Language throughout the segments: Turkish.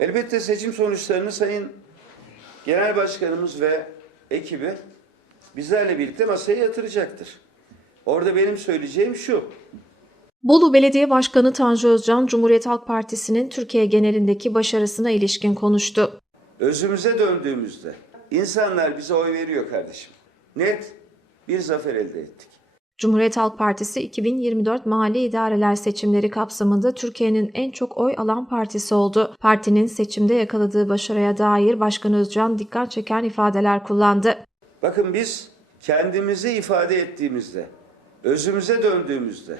Elbette seçim sonuçlarını Sayın Genel Başkanımız ve ekibi bizlerle birlikte masaya yatıracaktır. Orada benim söyleyeceğim şu. Bolu Belediye Başkanı Tanju Özcan, Cumhuriyet Halk Partisi'nin Türkiye genelindeki başarısına ilişkin konuştu. Özümüze döndüğümüzde insanlar bize oy veriyor kardeşim. Net bir zafer elde ettik. Cumhuriyet Halk Partisi 2024 mahalli idareler seçimleri kapsamında Türkiye'nin en çok oy alan partisi oldu. Partinin seçimde yakaladığı başarıya dair Başkan Özcan dikkat çeken ifadeler kullandı. Bakın biz kendimizi ifade ettiğimizde, özümüze döndüğümüzde,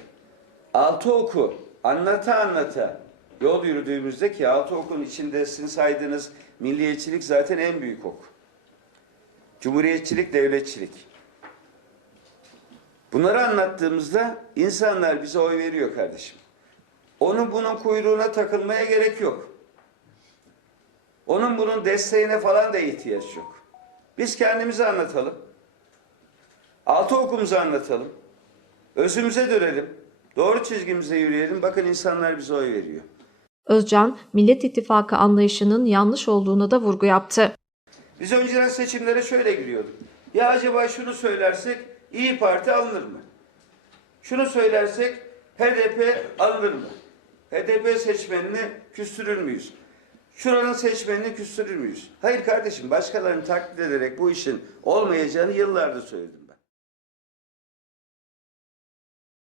altı oku anlata anlata yol yürüdüğümüzde ki altı okun içinde sizin saydığınız milliyetçilik zaten en büyük ok. Cumhuriyetçilik, devletçilik. Bunları anlattığımızda insanlar bize oy veriyor kardeşim. Onun bunun kuyruğuna takılmaya gerek yok. Onun bunun desteğine falan da ihtiyaç yok. Biz kendimizi anlatalım. Altı okumuzu anlatalım. Özümüze dönelim. Doğru çizgimize yürüyelim. Bakın insanlar bize oy veriyor. Özcan, Millet İttifakı anlayışının yanlış olduğuna da vurgu yaptı. Biz önceden seçimlere şöyle giriyorduk. Ya acaba şunu söylersek İyi Parti alınır mı? Şunu söylersek HDP alınır mı? HDP seçmenini küstürür müyüz? Şuranın seçmenini küstürür müyüz? Hayır kardeşim başkalarını taklit ederek bu işin olmayacağını yıllardır söyledim.